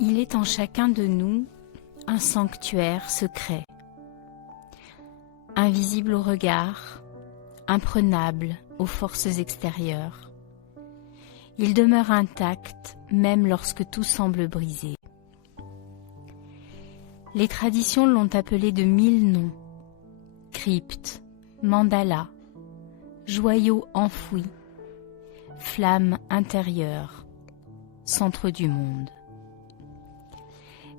Il est en chacun de nous un sanctuaire secret, invisible au regard, imprenable aux forces extérieures. Il demeure intact même lorsque tout semble brisé. Les traditions l'ont appelé de 1000 noms: crypte, mandala, joyau enfoui, flamme intérieure, centre du monde.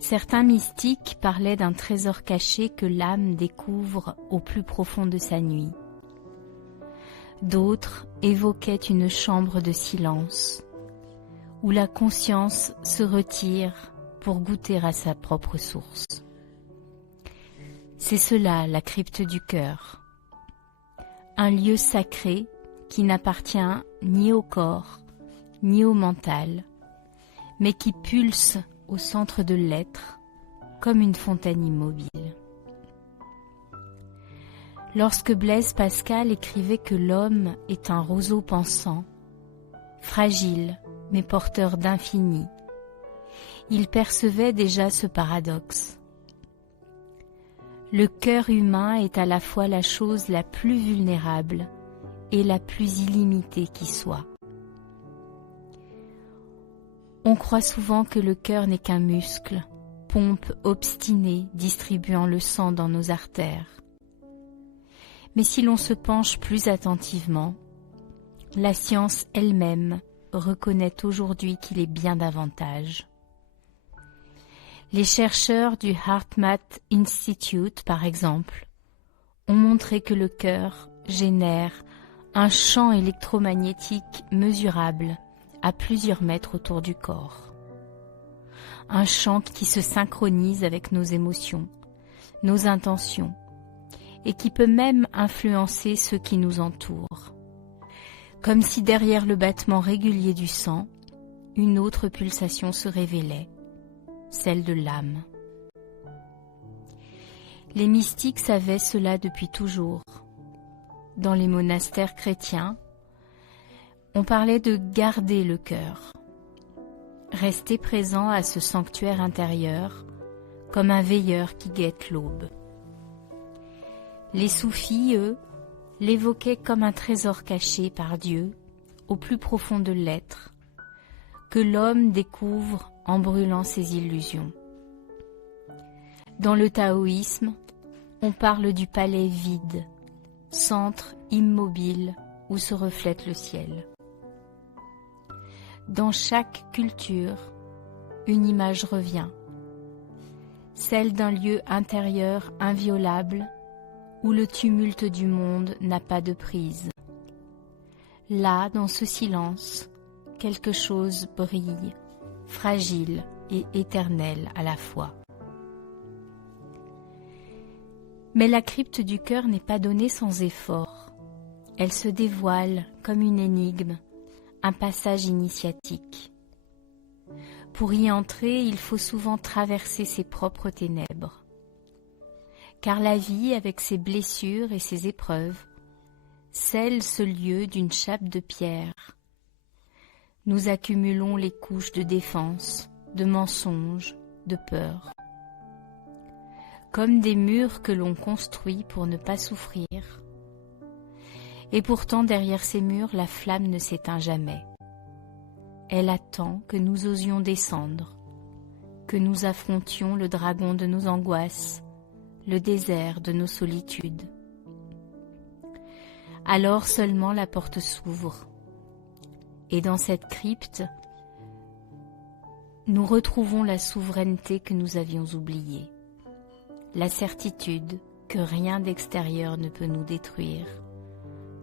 Certains mystiques parlaient d'un trésor caché que l'âme découvre au plus profond de sa nuit. D'autres évoquaient une chambre de silence, où la conscience se retire pour goûter à sa propre source. C'est cela la crypte du cœur, un lieu sacré qui n'appartient ni au corps, ni au mental, mais qui pulse au centre de l'être, comme une fontaine immobile. Lorsque Blaise Pascal écrivait que l'homme est un roseau pensant, fragile mais porteur d'infini, il percevait déjà ce paradoxe. Le cœur humain est à la fois la chose la plus vulnérable et la plus illimitée qui soit. On croit souvent que le cœur n'est qu'un muscle, pompe obstinée distribuant le sang dans nos artères. Mais si l'on se penche plus attentivement, la science elle-même reconnaît aujourd'hui qu'il est bien davantage. Les chercheurs du HeartMath Institute, par exemple, ont montré que le cœur génère un champ électromagnétique mesurable à plusieurs mètres autour du corps. Un champ qui se synchronise avec nos émotions, nos intentions, et qui peut même influencer ceux qui nous entourent. Comme si derrière le battement régulier du sang, une autre pulsation se révélait, celle de l'âme. Les mystiques savaient cela depuis toujours. Dans les monastères chrétiens, on parlait de garder le cœur, rester présent à ce sanctuaire intérieur comme un veilleur qui guette l'aube. Les soufis, eux, l'évoquaient comme un trésor caché par Dieu au plus profond de l'être, que l'homme découvre en brûlant ses illusions. Dans le taoïsme, on parle du palais vide, centre immobile où se reflète le ciel. Dans chaque culture, une image revient, celle d'un lieu intérieur inviolable où le tumulte du monde n'a pas de prise. Là, dans ce silence, quelque chose brille, fragile et éternel à la fois. Mais la crypte du cœur n'est pas donnée sans effort. Elle se dévoile comme une énigme, un passage initiatique. Pour y entrer, il faut souvent traverser ses propres ténèbres. Car la vie, avec ses blessures et ses épreuves, scelle ce lieu d'une chape de pierre. Nous accumulons les couches de défense, de mensonges, de peur. Comme des murs que l'on construit pour ne pas souffrir. Et pourtant, derrière ces murs, la flamme ne s'éteint jamais. Elle attend que nous osions descendre, que nous affrontions le dragon de nos angoisses, le désert de nos solitudes. Alors seulement la porte s'ouvre, et dans cette crypte, nous retrouvons la souveraineté que nous avions oubliée, la certitude que rien d'extérieur ne peut nous détruire,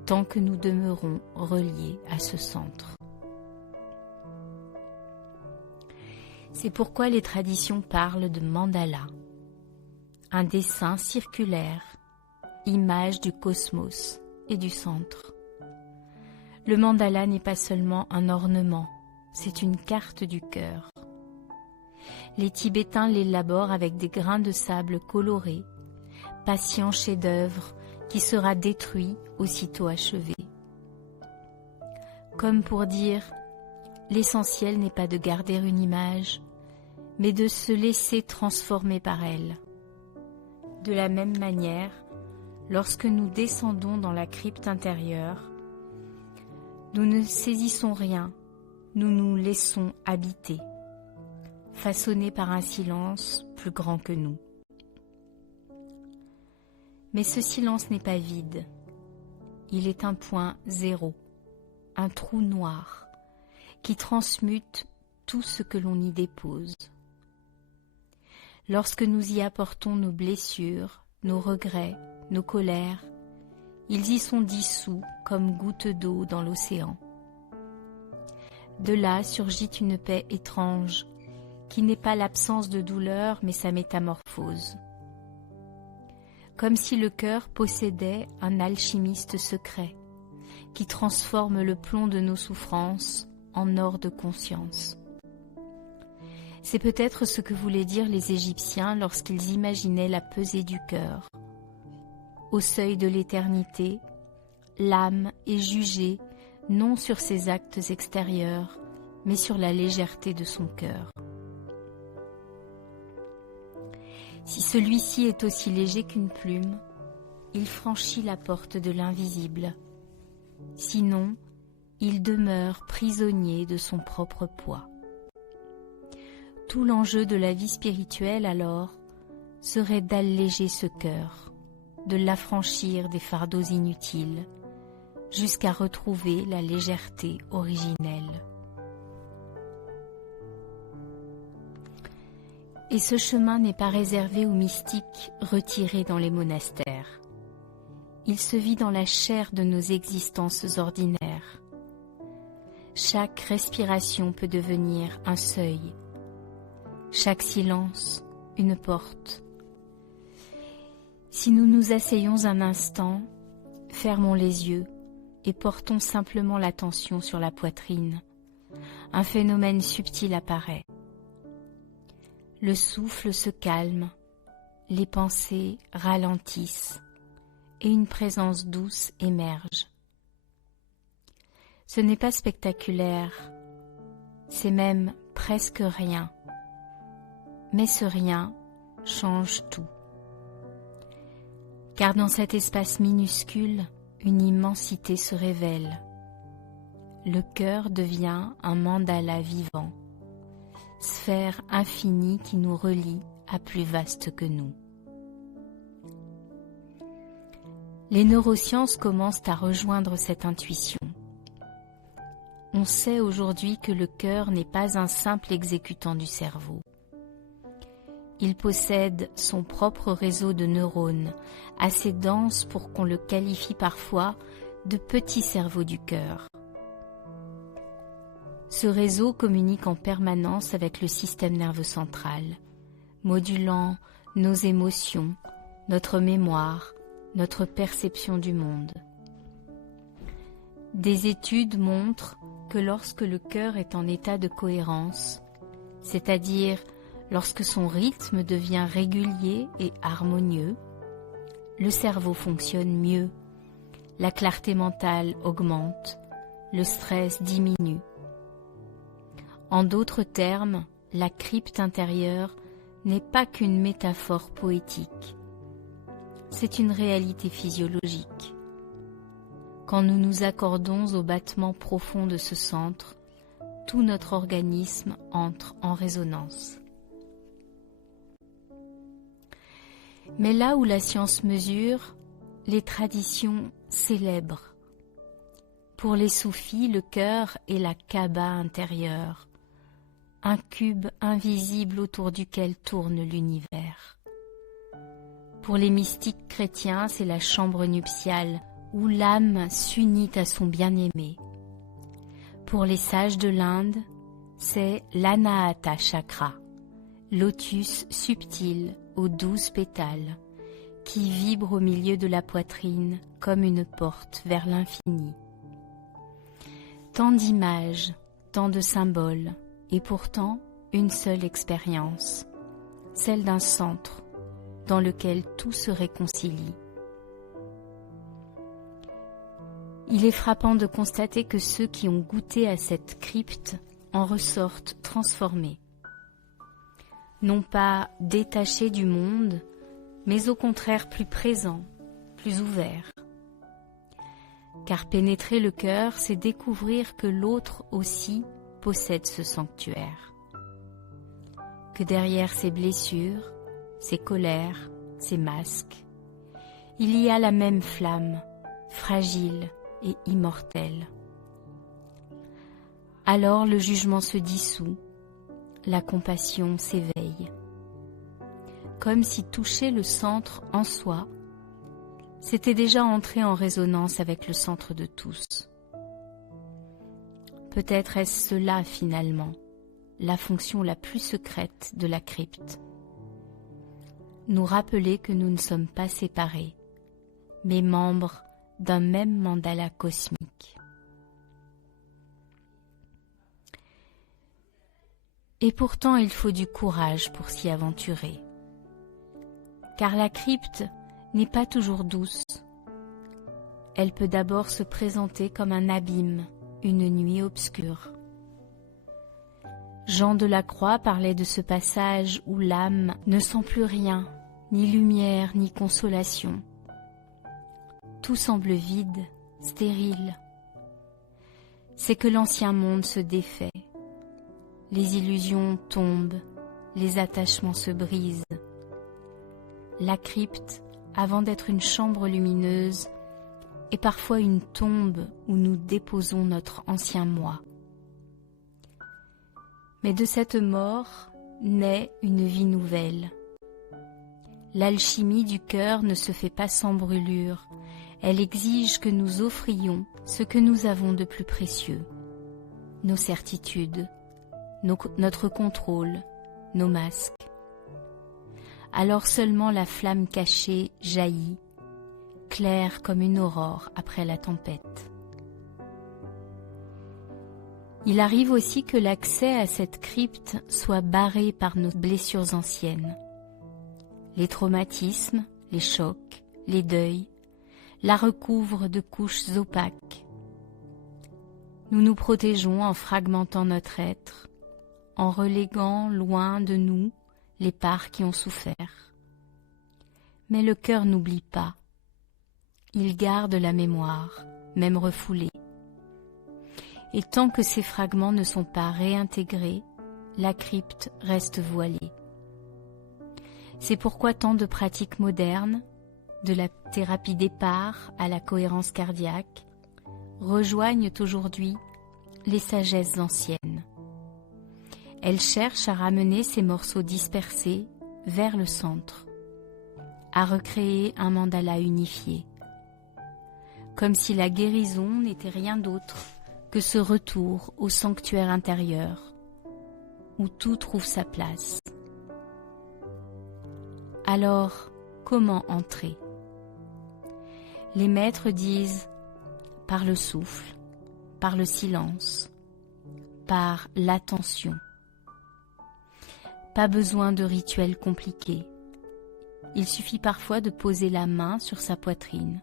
tant que nous demeurons reliés à ce centre. C'est pourquoi les traditions parlent de mandala, un dessin circulaire, image du cosmos et du centre. Le mandala n'est pas seulement un ornement, c'est une carte du cœur. Les Tibétains l'élaborent avec des grains de sable colorés, patient chef-d'œuvre qui sera détruit aussitôt achevé. Comme pour dire, l'essentiel n'est pas de garder une image, mais de se laisser transformer par elle. De la même manière, lorsque nous descendons dans la crypte intérieure, nous ne saisissons rien, nous nous laissons habiter, façonnés par un silence plus grand que nous. Mais ce silence n'est pas vide, il est un point zéro, un trou noir, qui transmute tout ce que l'on y dépose. Lorsque nous y apportons nos blessures, nos regrets, nos colères, ils y sont dissous comme gouttes d'eau dans l'océan. De là surgit une paix étrange, qui n'est pas l'absence de douleur mais sa métamorphose. Comme si le cœur possédait un alchimiste secret, qui transforme le plomb de nos souffrances en or de conscience. C'est peut-être ce que voulaient dire les Égyptiens lorsqu'ils imaginaient la pesée du cœur. Au seuil de l'éternité, l'âme est jugée non sur ses actes extérieurs, mais sur la légèreté de son cœur. Si celui-ci est aussi léger qu'une plume, il franchit la porte de l'invisible. Sinon, il demeure prisonnier de son propre poids. Tout l'enjeu de la vie spirituelle, alors, serait d'alléger ce cœur, de l'affranchir des fardeaux inutiles, jusqu'à retrouver la légèreté originelle. Et ce chemin n'est pas réservé aux mystiques retirés dans les monastères. Il se vit dans la chair de nos existences ordinaires. Chaque respiration peut devenir un seuil, chaque silence une porte. Si nous nous asseyons un instant, fermons les yeux et portons simplement l'attention sur la poitrine, un phénomène subtil apparaît. Le souffle se calme, les pensées ralentissent et une présence douce émerge. Ce n'est pas spectaculaire, c'est même presque rien. Mais ce rien change tout. Car dans cet espace minuscule, une immensité se révèle. Le cœur devient un mandala vivant, sphère infinie qui nous relie à plus vaste que nous. Les neurosciences commencent à rejoindre cette intuition. On sait aujourd'hui que le cœur n'est pas un simple exécutant du cerveau. Il possède son propre réseau de neurones, assez dense pour qu'on le qualifie parfois de petit cerveau du cœur. Ce réseau communique en permanence avec le système nerveux central, modulant nos émotions, notre mémoire, notre perception du monde. Des études montrent que lorsque le cœur est en état de cohérence, c'est-à-dire lorsque son rythme devient régulier et harmonieux, le cerveau fonctionne mieux, la clarté mentale augmente, le stress diminue. En d'autres termes, la crypte intérieure n'est pas qu'une métaphore poétique. C'est une réalité physiologique. Quand nous nous accordons au battement profond de ce centre, tout notre organisme entre en résonance. Mais là où la science mesure, les traditions célèbrent. Pour les soufis, le cœur est la Kaaba intérieure, un cube invisible autour duquel tourne l'univers. Pour les mystiques chrétiens, c'est la chambre nuptiale où l'âme s'unit à son bien-aimé. Pour les sages de l'Inde, c'est l'Anahata Chakra, lotus subtil aux 12 pétales, qui vibre au milieu de la poitrine comme une porte vers l'infini. Tant d'images, tant de symboles, et pourtant une seule expérience, celle d'un centre dans lequel tout se réconcilie. Il est frappant de constater que ceux qui ont goûté à cette crypte en ressortent transformés. non pas détaché du monde, mais au contraire plus présent, plus ouvert. Car pénétrer le cœur, c'est découvrir que l'autre aussi possède ce sanctuaire. Que derrière ses blessures, ses colères, ses masques, il y a la même flamme, fragile et immortelle. Alors le jugement se dissout, la compassion s'éveille. Comme si toucher le centre en soi, c'était déjà entrer en résonance avec le centre de tous. Peut-être est-ce cela finalement, la fonction la plus secrète de la crypte. Nous rappeler que nous ne sommes pas séparés, mais membres d'un même mandala cosmique. Et pourtant il faut du courage pour s'y aventurer. Car la crypte n'est pas toujours douce. Elle peut d'abord se présenter comme un abîme, une nuit obscure. Jean de la Croix parlait de ce passage où l'âme ne sent plus rien, ni lumière, ni consolation. Tout semble vide, stérile. C'est que l'ancien monde se défait. Les illusions tombent, les attachements se brisent. La crypte, avant d'être une chambre lumineuse, est parfois une tombe où nous déposons notre ancien moi. Mais de cette mort naît une vie nouvelle. L'alchimie du cœur ne se fait pas sans brûlure, elle exige que nous offrions ce que nous avons de plus précieux, nos certitudes, notre contrôle, nos masques. Alors seulement la flamme cachée jaillit, claire comme une aurore après la tempête. Il arrive aussi que l'accès à cette crypte soit barré par nos blessures anciennes. Les traumatismes, les chocs, les deuils, la recouvrent de couches opaques. Nous nous protégeons en fragmentant notre être, en reléguant loin de nous les parts qui ont souffert. Mais le cœur n'oublie pas. Il garde la mémoire, même refoulée. Et tant que ces fragments ne sont pas réintégrés, la crypte reste voilée. C'est pourquoi tant de pratiques modernes, de la thérapie des parts à la cohérence cardiaque, rejoignent aujourd'hui les sagesses anciennes. Elles cherchent à ramener ces morceaux dispersés vers le centre, à recréer un mandala unifié, comme si la guérison n'était rien d'autre que ce retour au sanctuaire intérieur, où tout trouve sa place. Alors, comment entrer? Les maîtres disent par le souffle, par le silence, par l'attention. Pas besoin de rituels compliqués. Il suffit parfois de poser la main sur sa poitrine,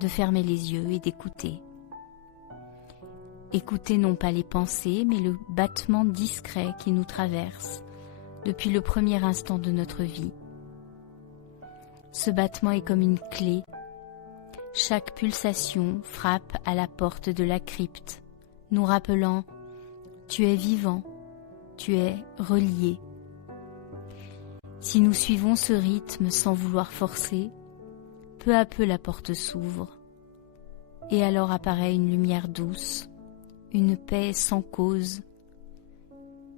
de fermer les yeux et d'écouter. Écouter non pas les pensées, mais le battement discret qui nous traverse depuis le premier instant de notre vie. Ce battement est comme une clé. Chaque pulsation frappe à la porte de la crypte, nous rappelant « Tu es vivant, tu es relié ». Si nous suivons ce rythme sans vouloir forcer, peu à peu la porte s'ouvre, et alors apparaît une lumière douce, une paix sans cause,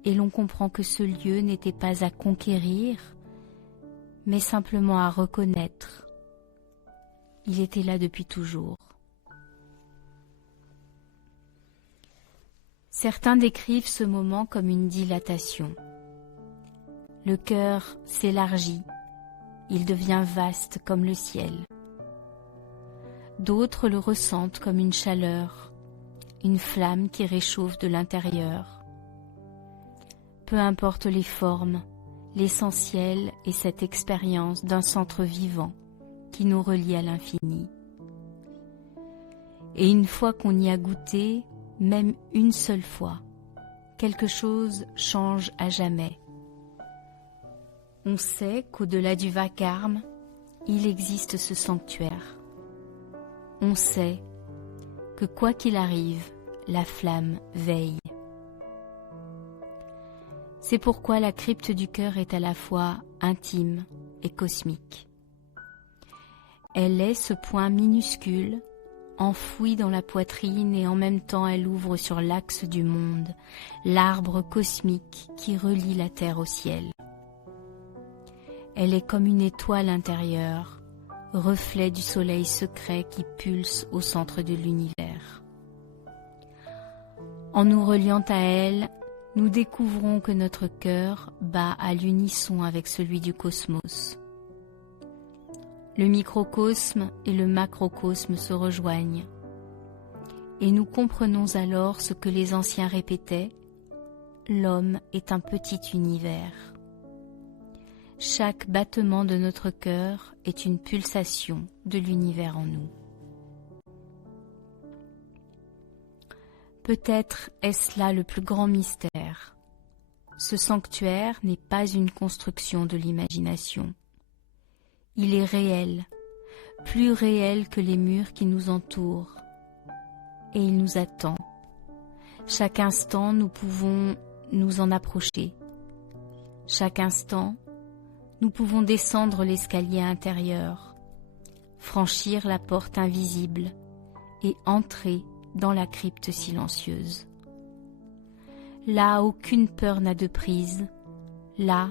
et l'on comprend que ce lieu n'était pas à conquérir, mais simplement à reconnaître. Il était là depuis toujours. Certains décrivent ce moment comme une dilatation. Le cœur s'élargit, il devient vaste comme le ciel. D'autres le ressentent comme une chaleur, une flamme qui réchauffe de l'intérieur. Peu importe les formes, l'essentiel est cette expérience d'un centre vivant qui nous relie à l'infini. Et une fois qu'on y a goûté, même une seule fois, quelque chose change à jamais. On sait qu'au-delà du vacarme, il existe ce sanctuaire. On sait que quoi qu'il arrive, la flamme veille. C'est pourquoi la crypte du cœur est à la fois intime et cosmique. Elle est ce point minuscule, enfoui dans la poitrine, et en même temps elle ouvre sur l'axe du monde, l'arbre cosmique qui relie la terre au ciel. Elle est comme une étoile intérieure, reflet du soleil secret qui pulse au centre de l'univers. En nous reliant à elle, nous découvrons que notre cœur bat à l'unisson avec celui du cosmos. Le microcosme et le macrocosme se rejoignent, et nous comprenons alors ce que les anciens répétaient: l'homme est un petit univers. Chaque battement de notre cœur est une pulsation de l'univers en nous. Peut-être est-ce là le plus grand mystère. Ce sanctuaire n'est pas une construction de l'imagination. Il est réel, plus réel que les murs qui nous entourent, et il nous attend. Chaque instant, nous pouvons nous en approcher. Chaque instant, nous pouvons descendre l'escalier intérieur, franchir la porte invisible et entrer dans la crypte silencieuse. Là, aucune peur n'a de prise. Là,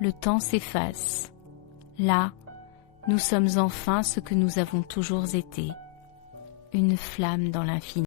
le temps s'efface. Là, nous sommes enfin ce que nous avons toujours été, une flamme dans l'infini.